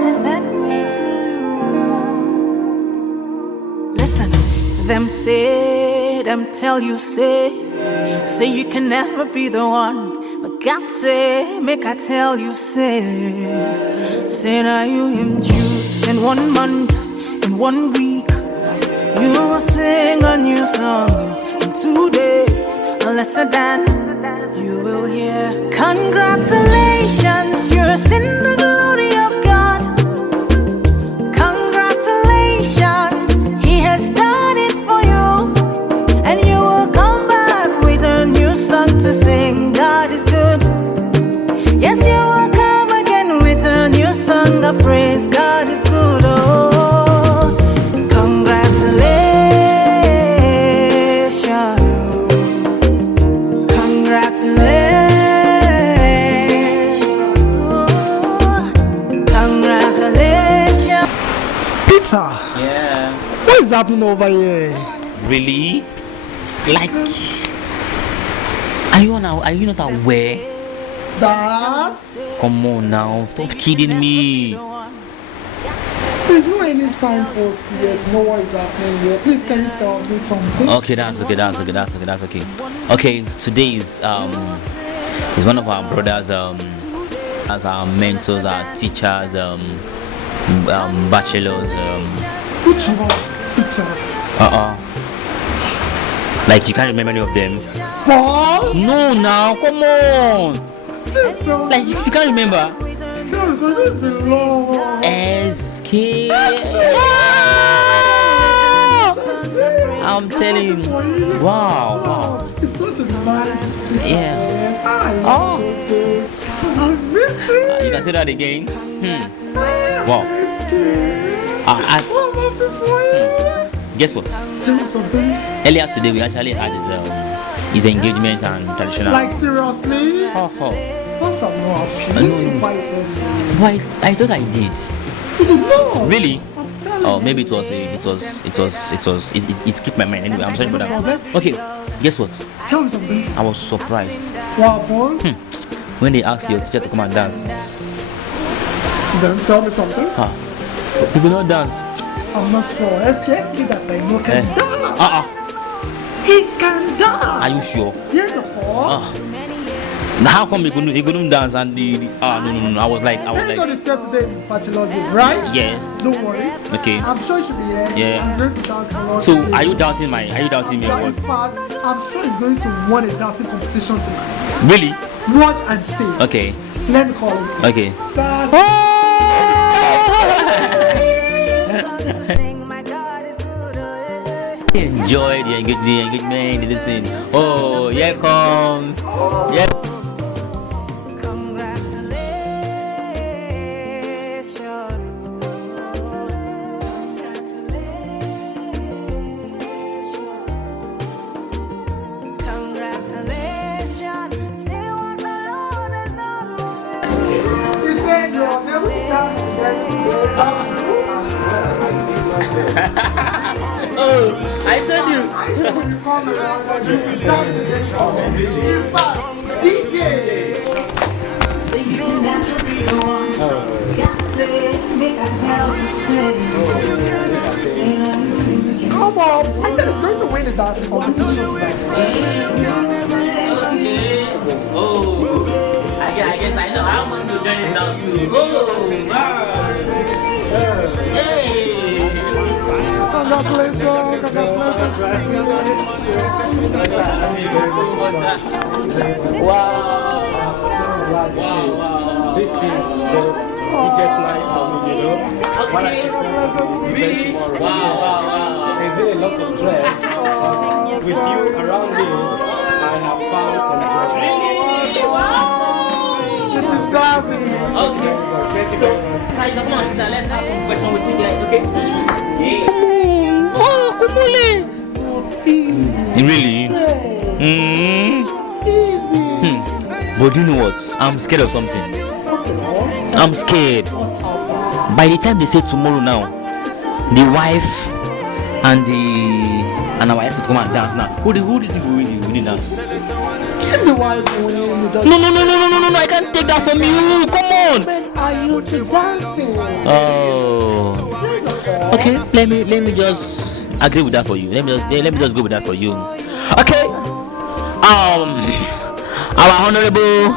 God has sent me to you. Listen, them say, them tell you say you can never be the one. But God say, make I tell you, say now you him choose in 1 month, in 1 week. You will sing a new song in 2 days, lesser than you will hear. Congratulations, you're in the glory of God. Congratulations, He has done it for you, and you will come back with a new song to sing. God is good. Yes, you will come again with a new song of praise. God is good. Oh, congratulations, congratulations, congratulations. Peter, Yeah. what is happening over here? Really? Like, are you not aware? That Come on now, stop kidding me. there's no any signpost here to know what is happening here. Please, can you tell me something? Okay, that's okay. Okay, today is one of our brothers as our mentors, our teachers, bachelors, Which one? Teachers. like you can't remember any of them. Paul? No, now come on. Please tell me. Like you can't remember. No, so this is the law. SK. I'm telling you. Wow. It's such a nice thing. Yeah. I missed it. You can say that again. Wow. Guess what? Tell me something. Earlier today we actually had his engagement and traditional. Like seriously? Oh. Must have no option. I You know. invited me. Why? I thought I did. You did not. Really? I'm telling Oh, you. maybe it skipped my mind. Anyway, I'm sorry about that. Okay, guess what? Tell me something. I was surprised Wow, boy. when they asked your teacher to come and dance. Then tell me something. You will not dance. I'm not sure. SK that I know can dance. He can dance. Are you sure? Yes, of course. How come he couldn't dance and the no. I was like Thank God it's Saturday is Bachelor's Eve, right? yes. Don't worry. Okay. I'm sure he should be here. Yeah. He's going to dance for us. So are you doubting me or In what? fact, I'm sure he's going to win a dancing competition tonight. Really? Watch and see. Okay. Let me call him. Okay. That's Enjoy the engagement, listen. Oh, here comes. Yeah. Oh, I told you. DJ. Come on. I said it's going to win the dancing competition tonight. Oh, I guess I know how much to join it down too. Oh, wow. Yay! Congratulations. Wow. This is the biggest night for me, you know. Okay. Really? Wow. There's been a lot of stress. But with you around me, I have found some joy. Okay. So, Sai, come on, sit down. Let's have some question with you guys, okay? Really? But you know what? I'm scared of something. I'm scared. By the time they say tomorrow now, the wife and our ex will come and dance now. Who do you think will win dance? Keep the wife winning. No, I can't take that from you. Come on. I used to dancing. Oh. Okay, let me just agree with that for you. Let me just go with that for you. Okay. Our honorable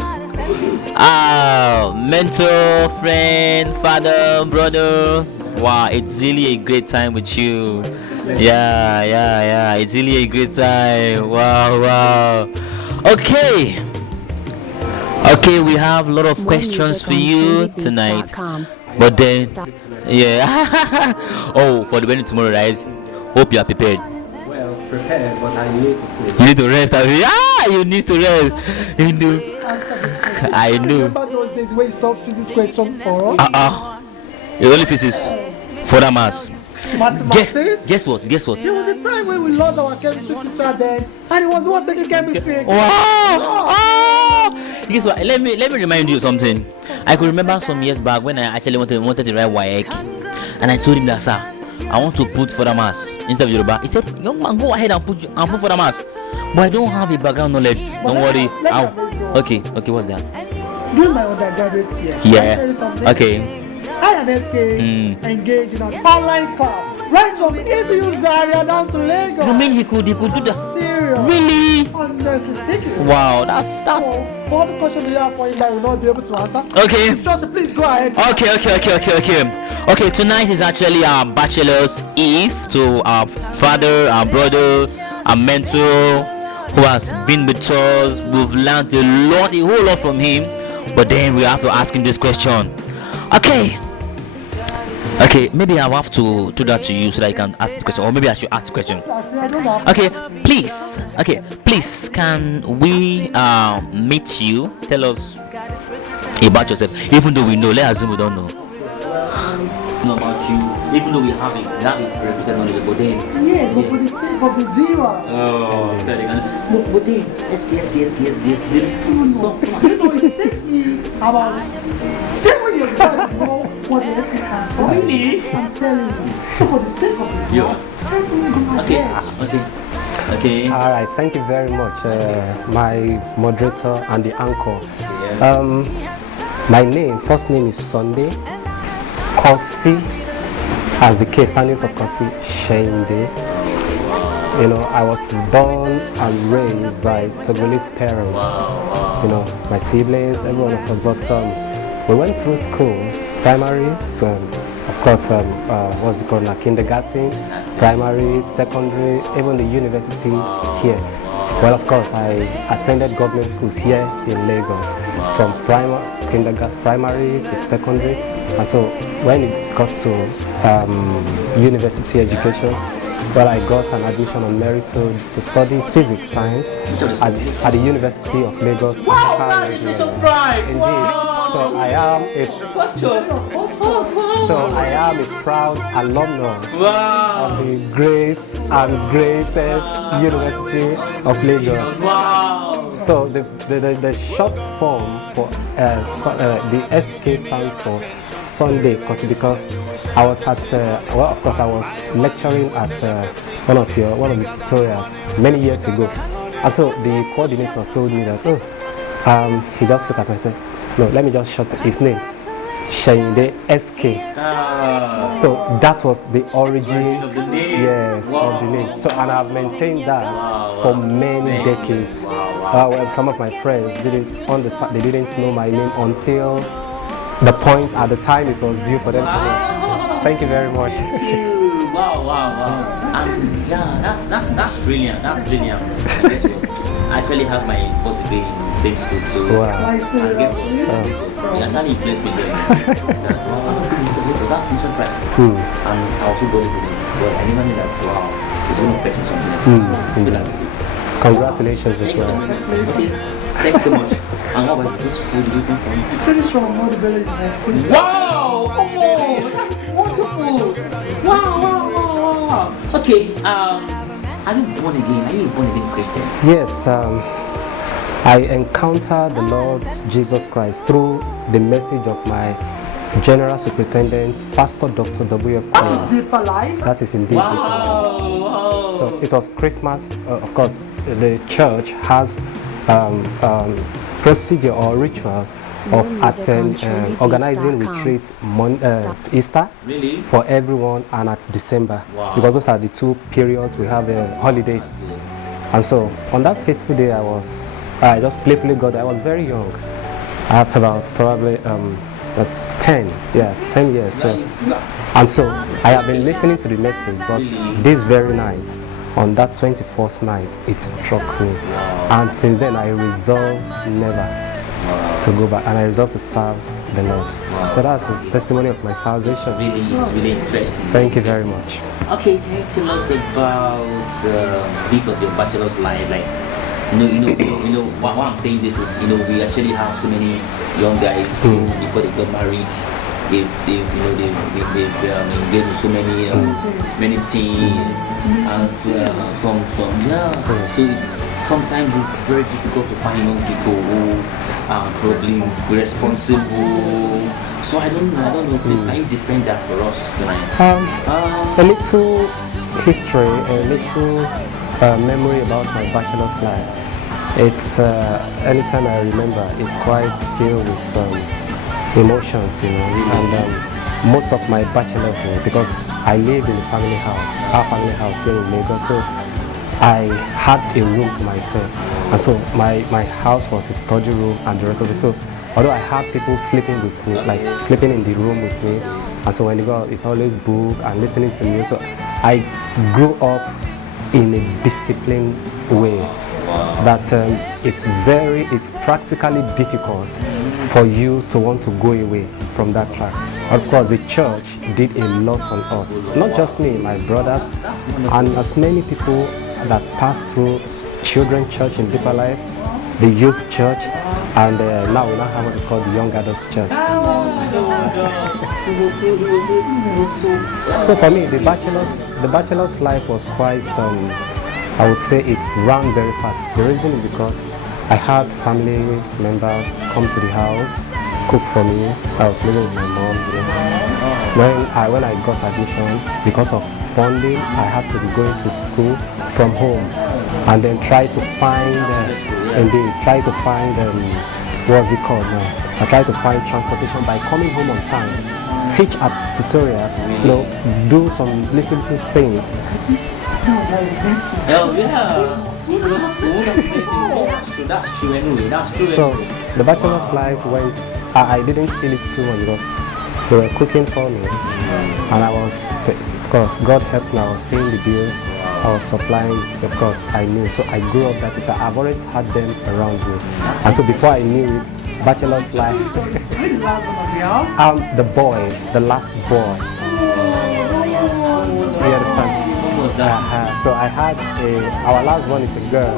mentor, friend, father, brother. Wow, it's really a great time with you. Yeah. It's really a great time. Wow. Okay. Okay, we have a lot of questions for you tonight. But then, yeah. Oh, for the wedding tomorrow, right? Hope you are prepared. Well, prepared, but I need to sleep. You need to rest. You need to rest. You do. Answer this question. I know. Remember those days where you solved physics question for us? You only physics for that mass. Mathematics? Guess what? There was a time when we lost our chemistry teacher then, and he was the one taking chemistry again. Wow! Oh! Guess what? Let me remind you something. I could remember some years back when I actually wanted to write WAEC, and I told him that, sir, I want to put further mass instead of Yoruba. He said, young man, go ahead and put further mass. But I don't have a background knowledge. Don't worry. Okay, what's that? During my undergraduate year, Yeah. Okay. I and SK engaged in an online class right from ABU Zaria down to Lagos. You mean he could do that? Serious. Really? Honestly speaking. Wow, that's. So, for all the questions you have for him, I will not be able to answer. Okay. Just please go ahead. Okay, tonight is actually our Bachelor's Eve to our father, our brother, our mentor who has been with us. We've learned a whole lot from him. But then we have to ask him this question. Okay, maybe I'll have to do that to you so that you can ask the question, or maybe I should ask the question. Okay, please, can we meet you? Tell us about yourself, even though we know. Let's assume we don't know. Know about you, even though we have it represented on the but then. Yeah, but for the sake of the viewer. Oh, but then, SK. You know, it takes me about 7 years to know what the SK stands for. Really? I'm telling you. So for the sake of the viewer, try to make it Okay. All right, thank you very much, my moderator and the anchor. My first name is Sunday Kosi, as the K standing for Kosi Seyinde. You know, I was born and raised by Togolese parents. You know, my siblings, every one of us. But we went through school, primary, so of course, what's it called now? Kindergarten, primary, secondary, even the university here. Well, of course, I attended government schools here in Lagos, from primary to secondary. And so when it got to university education, well, I got an admission on merit to study physics science at the University of Lagos. Wow, indeed. So I am a proud alumnus of the great and greatest University of Lagos. Wow. So the short form for the SK stands for Sunday, because I was at well, of course I was lecturing at one of the tutorials many years ago, and so the coordinator told me that he just looked at me and said, no, let me just short his name, Seyinde SK. So that was the origin of the name. Yes, of the name. So, and I've maintained that for many decades. Well, some of my friends didn't understand, they didn't know my name until the point at the time it was due for them to know. Thank you very much. Wow. Yeah, that's brilliant. That's brilliant. And guess what? I actually have my first degree in the same school too. Wow. And guess what? You actually influenced me there. So that's mission pride. And I also go into it. Well, I never knew that. Wow, it's going to fetch me something. Congratulations as well. Okay, thank you so much. And what about which school did you come from? I finished from Montebello University. Wow! Come on! That's wonderful! Wow! Okay, are you born again? Are you a born again Christian? Yes, I encountered the Lord Jesus Christ through the message of my General Superintendent, Pastor Dr. W.F. Collins. Deeper life. That is indeed deeper life. Wow! So it was Christmas. Of course, the church has procedure or rituals organizing retreat Easter for everyone and at December, because those are the 2 periods we have holidays. And so on that fateful day, I just playfully got there. I was very young. I had about probably that's 10 years. So, and so I have been listening to the message, but this very night, on that 24th night, it struck me. And since then, I resolved never to go back, and I resolved to serve the Lord. So that's the testimony of my salvation. It's really interesting. Thank you very much. Okay, can you tell us about a bit of your bachelor's life? Like, what I'm saying this is, we actually have so many young guys who, before they got married, they've engaged in so many things, and so sometimes it's very difficult to find young people who are probably responsible. So I don't know, please, can you defend that for us tonight? A little history, a little memory about my bachelor's life. It's anytime I remember, it's quite filled with emotions, and most of my bachelorhood, because I lived in a family house, our family house here in Lagos, so I had a room to myself, and so my house was a study room and the rest of it. So although I had people sleeping with me, like sleeping in the room with me, and so when they go out, it's always book and listening to music. So I grew up in a disciplined way that it's practically difficult for you to want to go away from that track. Of course, the church did a lot on us, not just me, my brothers, and as many people that passed through children's church in Deeper Life, the youth church, and now we have what is called the young adults church. So for me, the bachelor's life was quite, I would say it ran very fast. The reason is because I had family members come to the house, cook for me. I was living with my mom. When I got admission, because of funding, I had to be going to school from home, and then try to find, what's it called now? I tried to find transportation by coming home on time, teach at tutorials, do some little things. So the bachelor's life went, I didn't feel it too much because they were cooking for me, and I was, of course, God helped me, I was paying the bills, I was supplying, of course, I knew. So I grew up that way, so I've always had them around me. And so before I knew it, bachelor's life, I'm the boy, the last boy. You understand? So I had our last one is a girl,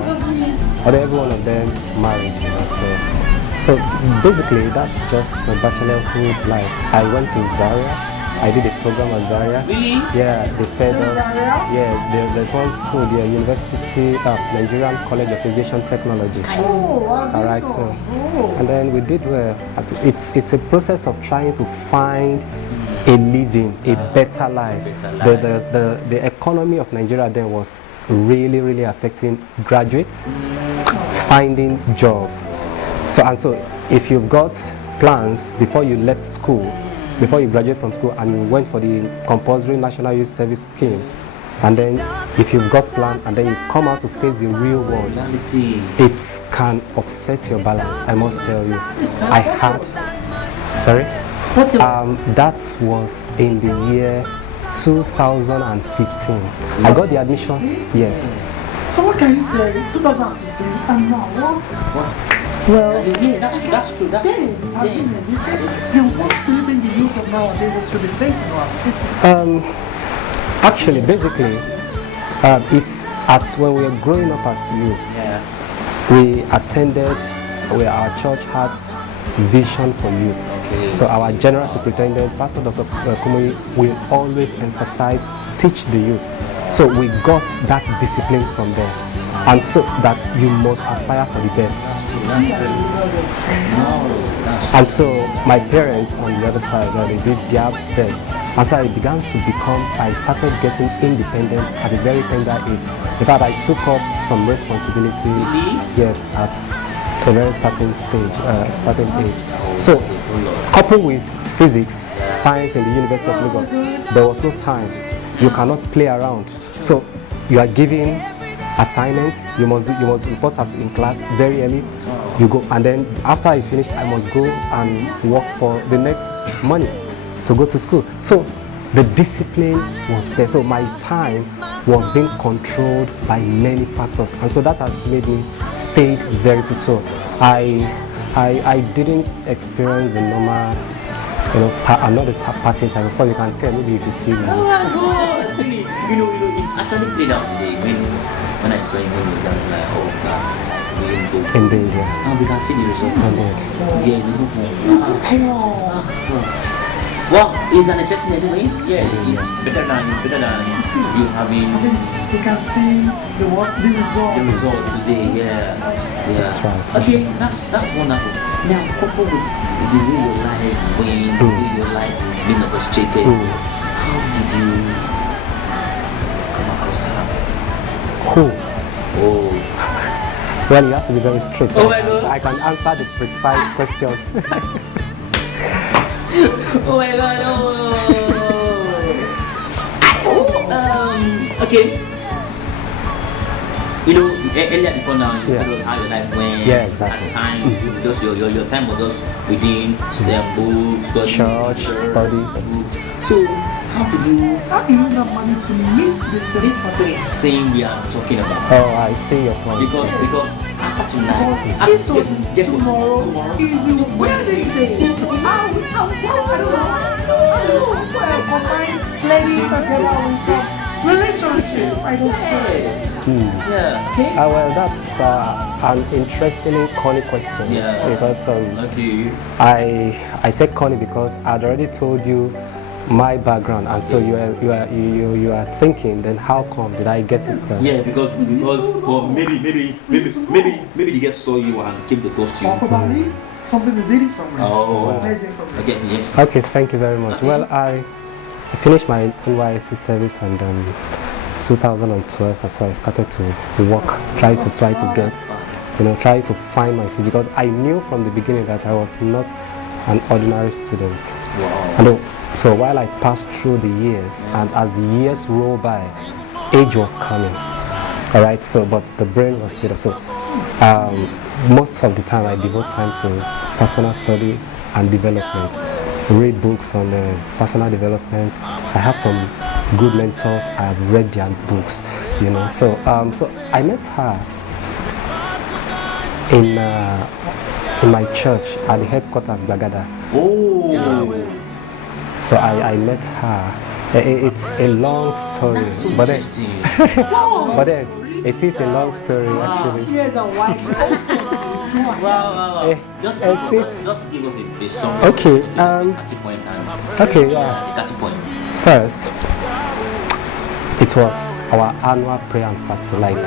but every one of them married, So basically, that's just my bachelorhood life. I went to Zaria. I did a program at Zaria. Really? Yeah, they fed us. Yeah, there's one school there, University of Nigerian College of Aviation Technology. All right, so and then we did well. It's a process of trying to find a living, a better life. The economy of Nigeria then was really affecting graduates finding job. So if you've got plans before you left school, before you graduate from school, and you went for the compulsory National Youth Service Scheme, and then if you've got plan and then you come out to face the real world, it can offset your balance, I must tell you. I had, sorry? That was in the year 2015. I got the admission, yes. So what can you say, 2015 and now what? Well, yeah, that's true. What do you think the youth of nowadays should be facing or facing? Actually, basically, when we were growing up as youth, we attended where our church had vision for youth. Okay. So our general superintendent, Pastor Dr. Kumui, will always emphasize, teach the youth. So we got that discipline from there, and so that you must aspire for the best. And so my parents on the other side, they did their best, and so I started getting independent at a very tender age. In fact, I took up some responsibilities. Yes, a very certain stage, certain age. So, coupled with physics, science in the University of Lagos, there was no time. You cannot play around. So, you are given assignments. You must report in class very early. You go, and then after I finish, I must go and work for the next money to go to school. So, the discipline was there. So my time was being controlled by many factors, and so that has made me stay very put. So I didn't experience the normal, I'm not a party time. Of course, you can tell maybe if you see me. Oh my God! Really, it actually played out today when I saw him when he was like, oh snap. Indeed, yeah. Now we can see the result. Indeed. Yeah, well, it's an interesting anyway. Yeah, it's better than you having. You can see the result. The result today. Yeah. That's right. Okay, that's wonderful. Now, coupled with the way your life went, the way your life is being orchestrated, how did you come across her? Who? Oh. Well, you have to be very straight. Oh my God. I can answer the precise question. Oh my God! Okay. Earlier before now, you told us how your life went. Yeah, exactly. At the time, just your time was just within books, church, study. So, how do you have money to meet the same we are talking about? Oh, I see your point. Because after tonight, tomorrow is the wedding day. I don't know. Relationship. I don't know. Yeah. Okay. Well, that's an interestingly corny question. Yeah. Because I said corny because I'd already told you my background, and so you are thinking, then how come did I get it? Yeah, because well, maybe the guest saw you and keep the ghost to you. Probably something is eating somewhere. Oh. Okay. Yes. Okay. Thank you very much. Well, I finished my NYSC service and 2012, and so I started to work, try to get, try to find my feet, because I knew from the beginning that I was not an ordinary student. Wow. So while I passed through the years, and as the years rolled by, age was coming. All right. So, but the brain was still so. Most of the time, I devote time to personal study and development. Read books on personal development. I have some good mentors. I have read their books, So, so I met her in my church at the headquarters, Bagada. Oh. So I met her. It's a long story, but then it is a long story actually. Yes, a wife. Wow. Just give us a summary. Okay. Okay. Yeah. Catchy point. First, it was our annual prayer and fasting, like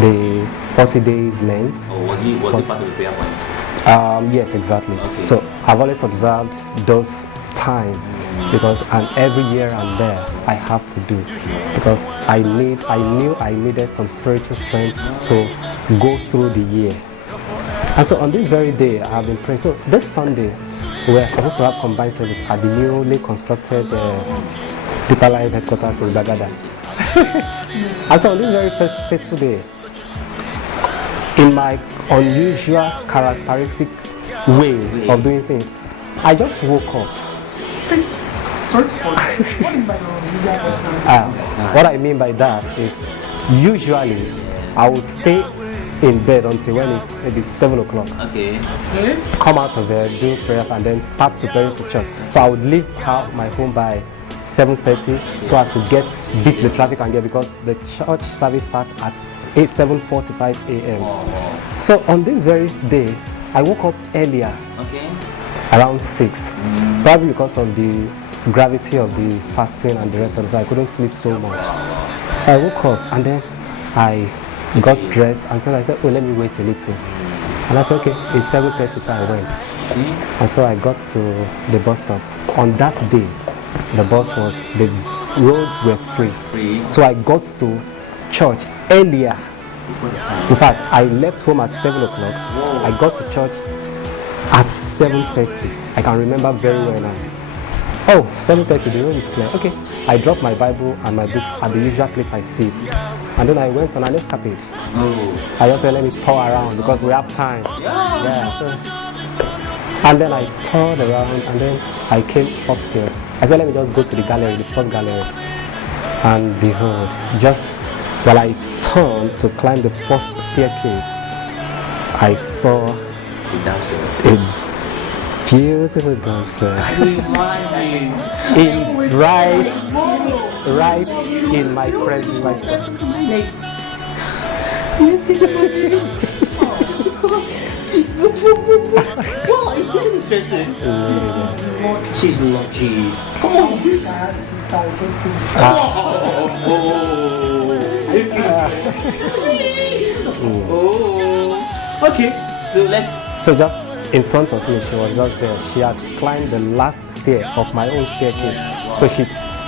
the 40 days Lent. Oh, was it part of the prayer point? Yes, exactly. Okay. So I've always observed those time, because every year and there I have to do, because I knew I needed some spiritual strength to go through the year. And so on this very day I have been praying. So this Sunday we are supposed to have combined service at the newly constructed Deeper Life headquarters in Bagada. And so on this very first faithful day, in my unusual characteristic way of doing things, I just woke up. What I mean by that is, usually I would stay in bed until when it's maybe 7 o'clock. Okay. Come out of bed, do prayers, and then start preparing for church. So I would leave my home by 7:30 so as to beat the traffic and get, because the church service starts at 7:45 a.m. So on this very day, I woke up earlier. Okay. Around 6, probably because of the gravity of the fasting and the rest of it, so I couldn't sleep so much. So I woke up and then I got dressed, and so I said, oh, let me wait a little. And I said, okay, it's 7:30, so I went. And so I got to the bus stop. On that day, the roads were free. So I got to church earlier before the time. In fact, I left home at 7 o'clock. I got to church at 7:30. I can remember very well now. Oh, 7:30, the road is clear. Okay, I dropped my Bible and my books at the usual place I sit. And then I went on an escapade. I just said, let me tour around because we have time. And then I toured around and then I came upstairs. I said, let me just go to the gallery, the first gallery. And behold, just while I turned to climb the first staircase, I saw a beautiful dancer right in my presence. Well, it's getting interesting. She's lucky. Come on. Okay. So just in front of me, she was just there. She had climbed the last stair of my own staircase. So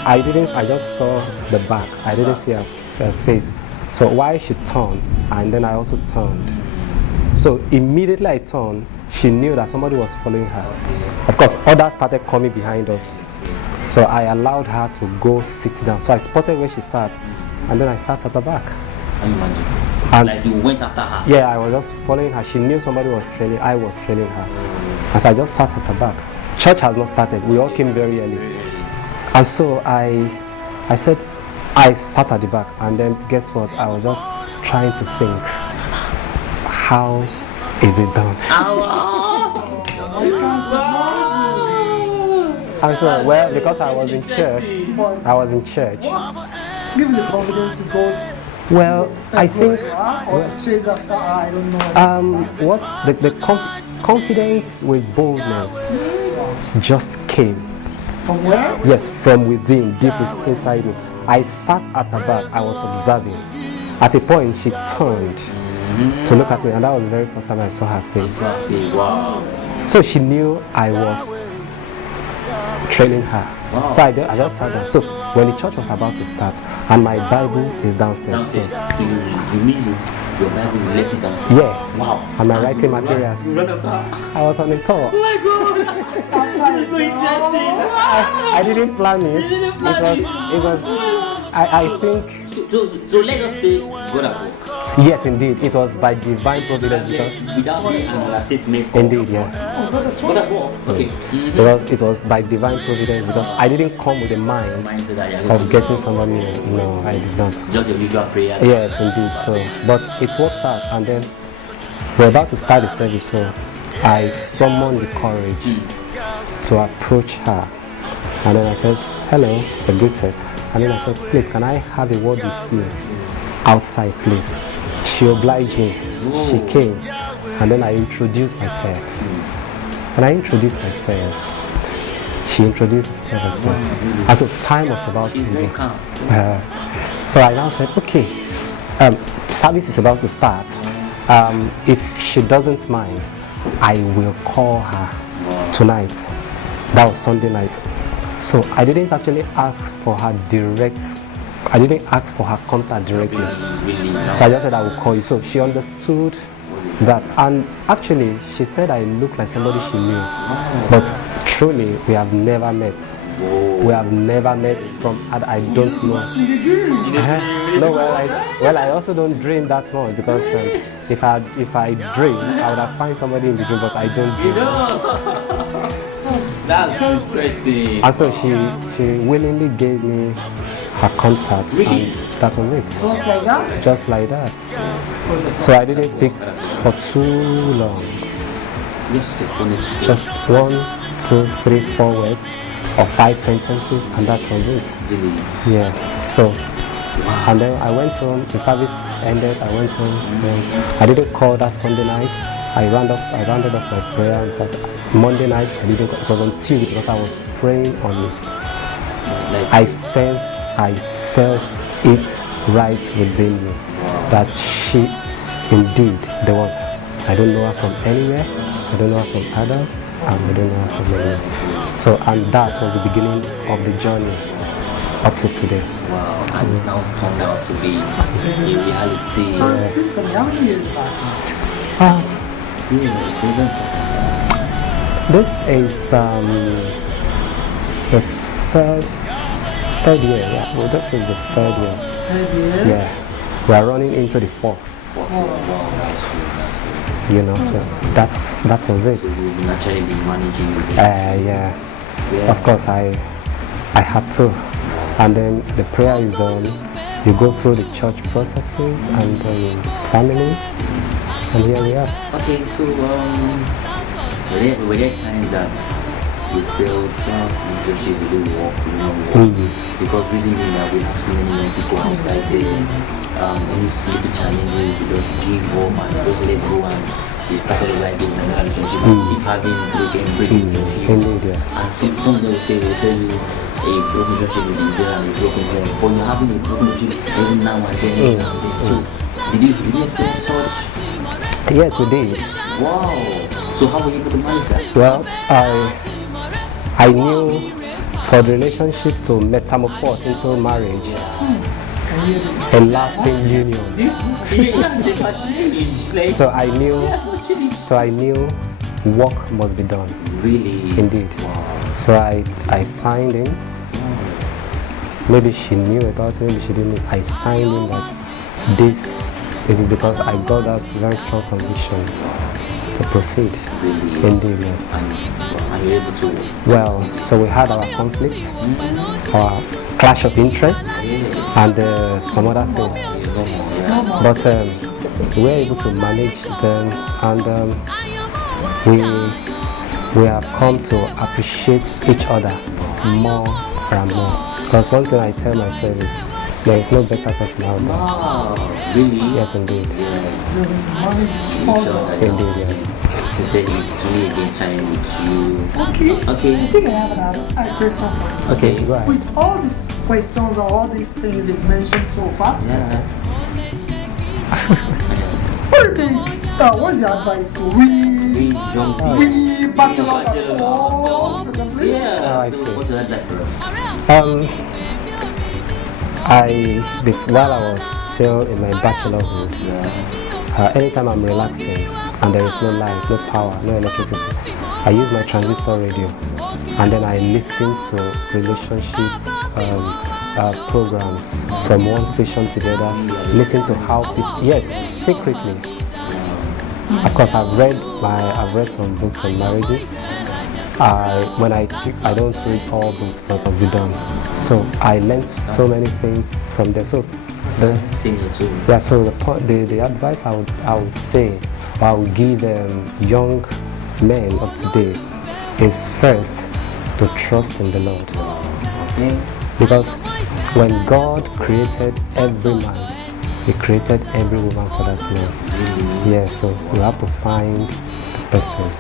I just saw the back. I didn't see her face. So while she turned, and then I also turned. So immediately I turned, she knew that somebody was following her. Of course, others started coming behind us. So I allowed her to go sit down. So I spotted where she sat, and then I sat at the back. And like you went after her? Yeah, I was just following her. She knew somebody was trailing. I was trailing her. And so I just sat at the back. Church has not started. We all came very early. And so I said, I sat at the back. And then guess what? I was just trying to think, how is it done? And so, well, because I was in church. Give me the confidence to go. Well, I think. Or to chase after her, I don't know. What's the confidence with boldness just came. From where? Yes, from within, deep inside me. I sat at her back. I was observing. At a point, she turned to look at me, and that was the very first time I saw her face. Wow. So she knew I was trailing her. Wow. So I just sat down. So when the church was about to start, and my Bible is downstairs. So you mean your Bible you left it downstairs? Yeah. Wow. And my writing materials. You run after her? I was on a tour. Oh my God! This is so interesting. I didn't plan it. It was. I think. So let us say God at work. Yes, indeed. It was by divine providence because. Without an statement. Indeed, yeah. God at work. Okay. Because it was by divine providence because I didn't come with a mind of getting somebody. No, I did not. Just your usual prayer. Yes, indeed. So, but it worked out, and then we're about to start the service. So I summoned the courage to approach her, and then I said, "Hello," I greeted, and then I said, "Please, can I have a word with you outside, please?" She obliged me. Whoa. She came, and then I introduced myself. When I introduced myself, she introduced herself as well. And so time was about to begin. So I now said, okay, service is about to start. If she doesn't mind, I will call her tonight. That was Sunday night. So I didn't actually ask for her contact directly. So I just said I will call you. So she understood that. And actually, she said I look like somebody she knew. But truly, we have never met. We have never met from, I don't know. No, well, I also don't dream that much because if I dream, I would have found somebody in the dream, but I don't dream. That's interesting. And so she willingly gave me her contact. Really? And that was it. Just like that? Just like that. So I didn't speak for too long. Just 1, 2, 3, 4 words or 5 sentences, and that was it. Yeah. So, and then I went home. The service ended. I went home. I didn't call that Sunday night. I rounded off my prayer and fast. Monday night I didn't call. It was on Tuesday because I was praying on it. I sensed, I felt it right within me that she is indeed the one. I don't know her from anywhere. I don't know her from Adam, and I don't know her from anywhere. So, and that was the beginning of the journey up to today. Wow, and now turned out to be a reality. So, please tell me, how many years back? This is the third year. Yeah, well, this is the third year. 3rd year? Yeah, we are running into the fourth. You know, so that was it. You've naturally been managing it. Yeah. Of course, I had to. And then the prayer is done. You go through the church processes and family, and here we are. Okay, so were there times that you felt leadership didn't work, because recently now we have so many young people outside there. Any little challenges, you just give up and just let go, and they started like in another relationship, having breaking Indeed, yeah. And some people say they tell you a broken relationship will be there and a broken relationship, but you're having a broken relationship every now and then. So did you experience such? Yes, we did. Wow. So how were you able to manage that? Well, I knew for the relationship to metamorphose into marriage, a lasting union. So I knew work must be done. Really? Indeed. Wow. So I signed in. Maybe she knew about it, maybe she didn't. I signed in that this is it, because I got that very strong conviction to proceed. Really? Indeed, yeah. And you're able to? Well, so we had our conflict, our clash of interests, and some other things. But we were able to manage them, and we have come to appreciate each other more and more. Because one thing I tell myself is, there is no better person out there. Wow, really? Yes, indeed. Indeed, yeah. She said it's really a good time with you. Okay. Okay. I think I have a question for you. Okay, go ahead. With all these questions or all these things you've mentioned so far, Yeah. what do you think? What's your advice to We young people. we bachelor Bachelor. or Yeah. Oh, I So see. what do you like for us? While I was still in my bachelorhood, anytime I'm relaxing and there is no light, no power, no electricity, I use my transistor radio, and then I listen to relationship programs from one station to the other. Listen to how people, yes, secretly. Of course, I've read some books on marriages. I don't read all books that has been done, so I learned so many things from there. So the advice I would say, or I would give young men of today, is first to trust in the Lord, because when God created every man, He created every woman for that man. Yes, so you have to find the person.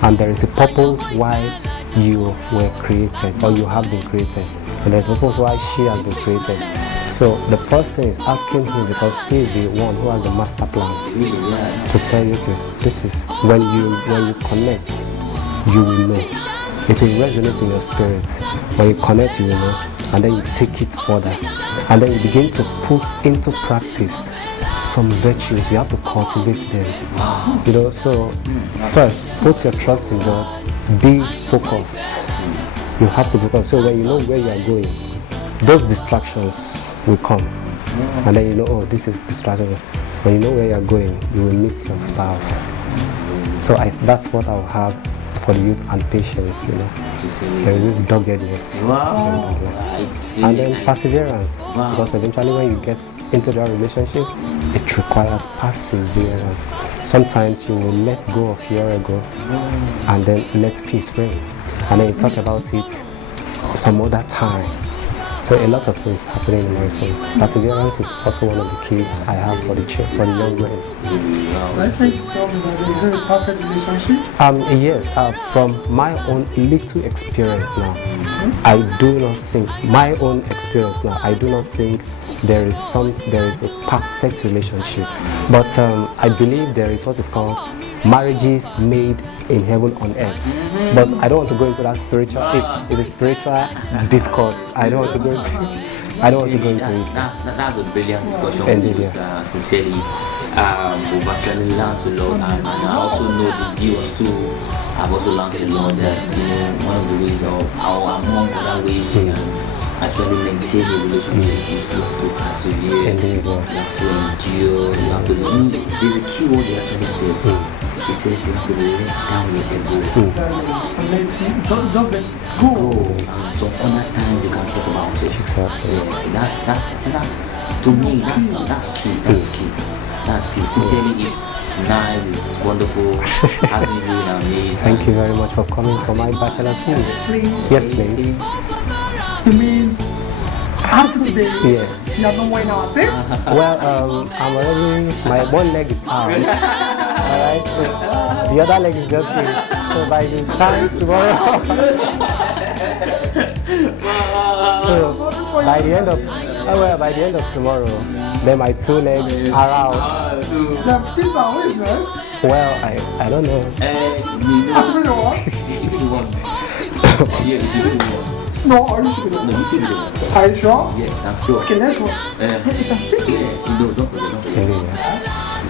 And there is a purpose why you were created, or you have been created. And there is a purpose why she has been created. So the first thing is asking Him, because He is the one who has the master plan, to tell you, okay, this is when you connect, you will know. It will resonate in your spirit. When you connect, you will know. And then you take it further. And then you begin to put into practice some virtues. You have to cultivate them. You know, so first, put your trust in God. Be focused. You have to focus. So when you know where you are going, those distractions will come. And then you know, oh, this is distraction. When you know where you are going, you will meet your spouse. So that's what I'll have for the youth, and patience, you know. There is this doggedness. Wow. And then perseverance. Because eventually when you get into that relationship, it requires perseverance. Sometimes you will let go of your ego and then let peace reign. And then you talk about it some other time. So a lot of things happening in marriage. So perseverance is also one of the keys I have for the young men. I think you told me that a very perfect relationship. Yes, from my own little experience now, I do not think there is a perfect relationship. But I believe there is what is called marriages made in heaven on earth. But I don't want to go into that spiritual. It's a spiritual discourse. I don't want to go into. I don't want to go into it. That's a brilliant discussion. Indeed, which was, sincerely, we've actually learned a lot, and I also know the viewers too. I've also learned a lot that one of the ways of among other ways you can actually maintain a relationship is you have to persevere. Indeed, You have to endure. You have to. There's a key word they actually said. He said you have to let down your ego. Just let it go. And some other time you can talk about it. Exactly. That's to me that's key. That's key. Sincerely, it's nice, it's wonderful having you in our midst. Thank you very much for coming for my bachelor's meeting. Yes, please. You mean after today? Yes. You have no more in our thing? Well, I'm already, my one leg is out. Alright, so the other leg is just in. So by the time tomorrow, so by the end of tomorrow, then my 2 legs are out. The pizza, what is that? Well, I don't know. If you want. Yeah, if you really want. No, are you sure? No, you should do it. Are you sure? Yes, I'm sure. Okay, let's watch. It's a secret. Yeah, don't forget. You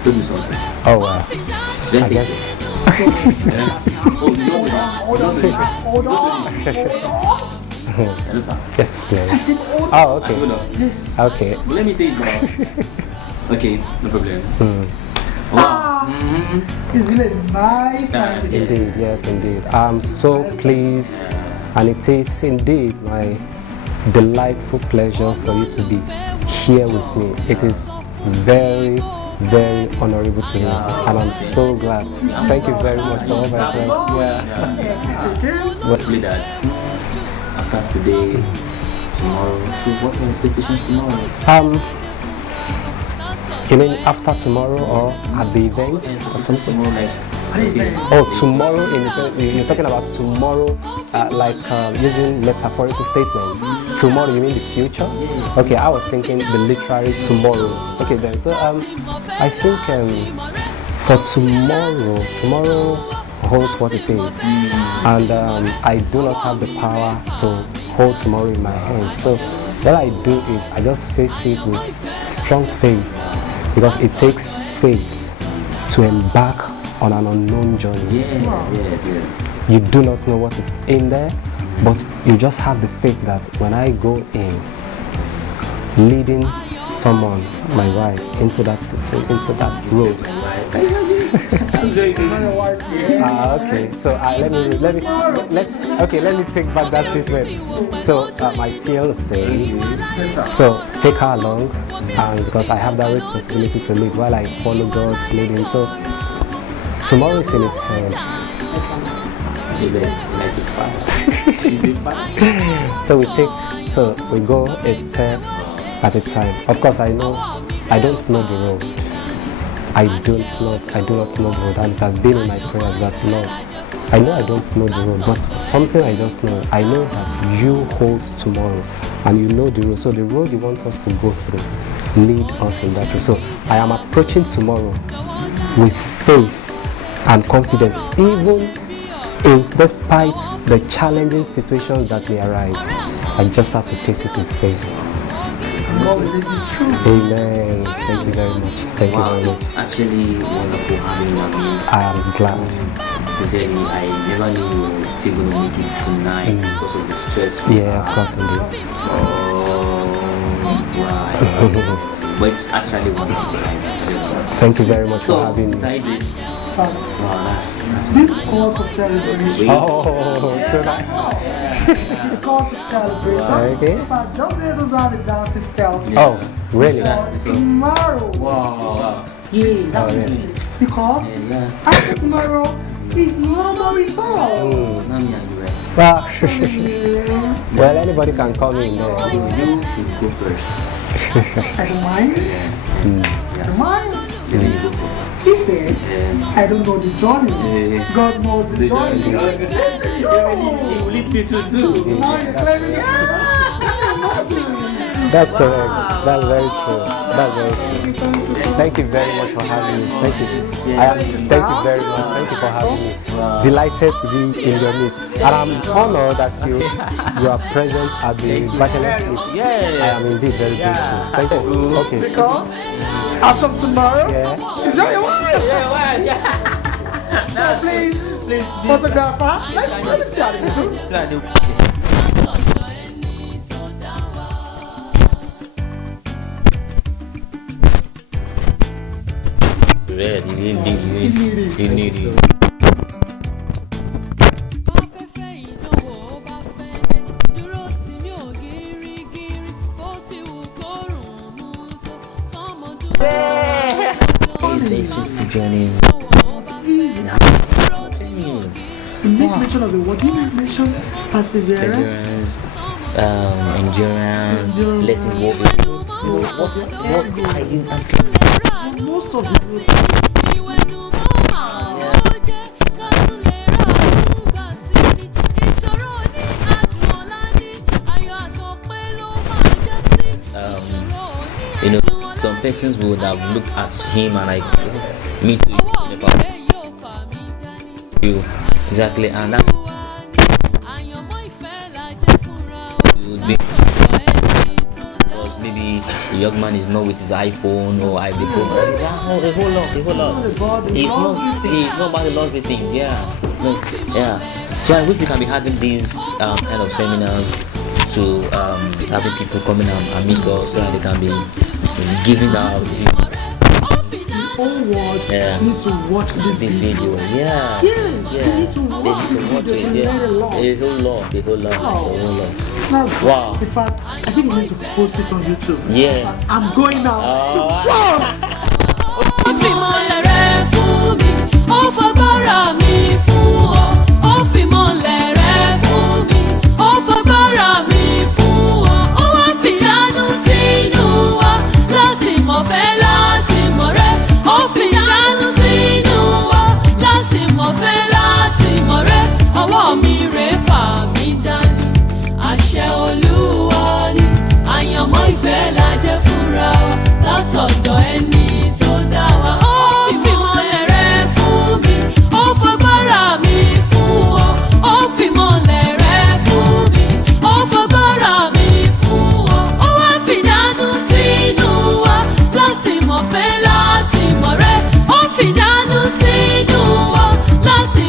told me something. Oh wow. I guess. Hold on. Hello, sir. Yes, please. Oh, okay. Okay. Let me say it now. Okay, no problem. It's really nice. Indeed, yes, indeed. I'm so pleased, and it is indeed my delightful pleasure for you to be here with me. It is very, very honorable to me, and I'm so glad. Thank you very much to all my friends. Hopefully that after today, tomorrow, so what are your expectations tomorrow? You mean after tomorrow or at the event or something? Tomorrow, like, oh, tomorrow you're talking about tomorrow, using metaphorical statements. Tomorrow, you mean the future? Okay, I was thinking the literary tomorrow. Okay then, so I think for tomorrow holds what it is, and I do not have the power to hold tomorrow in my hands. So what I do is I just face it with strong faith, because it takes faith to embark on an unknown journey. You do not know what is in there, but you just have the faith that when I go in, leading someone, my wife, into that road. Okay. So let me take back that statement. So my fiance, so take her along, and because I have that responsibility to lead while I follow God's leading. So tomorrow is in His hands. So we go a step at a time. Of course, I don't know the road. I do not know the road, and it has been in my prayers that Lord, I know I don't know the road, but something I just know. I know that you hold tomorrow, and you know the road. So the road you want us to go through, lead us in that road. So I am approaching tomorrow with faith and confidence, even despite the challenging situations that may arise. I just have to face it with faith. Amen. Thank you very much. Thank you very much. It's actually wonderful having you. I am glad. Sincerely, I never knew you were still going to make it tonight because of the stress. Yeah, of course, indeed. But it's actually wonderful. Thank you very much for having me. This calls for celebration. Oh, tonight. It's called for celebration. Okay. If I don't know those are the dances tell me. Oh, really? Tomorrow. Wow. Yeah, that's it. Because after tomorrow is no more resolve. Well, anybody can come in there. You should go first. I don't mind. I don't mind. Then you go first. He said, I don't know the journey. God knows the journey. He will lead people too. Now you're claiming it. That's correct. That's very true. That's very true. Thank you very much for having me. Thank you. Thank you very much. Thank you for having me. Delighted to be in your midst. And I'm honored that you are present at the Bachelor trip. I am indeed very grateful. Thank you. Okay. Because as from tomorrow, Yeah. is that your wife? Yeah. So please, photographer, let's start. Red, you need it. Journey. You make mention of the what? You make mention perseverance, Endurance, letting go. What are you? most of the you know, some persons would have looked at him and like, me too, about you. Exactly, and that would be because maybe the young man is not with his iPhone or iPhone. A whole lot. He's not about the lovely things, yeah. So I wish we can be having these kind of seminars to having people coming and meet us so that they can be giving out whole world need to watch this video. Yeah. They need to watch this watch video. it. A whole lot. That's Wow. In fact, I think we need to post it on YouTube. Yeah. I'm going now. Ó fi mọ́lẹ̀ rẹ̀ fún mi, ó fọgbọ́n rà mí.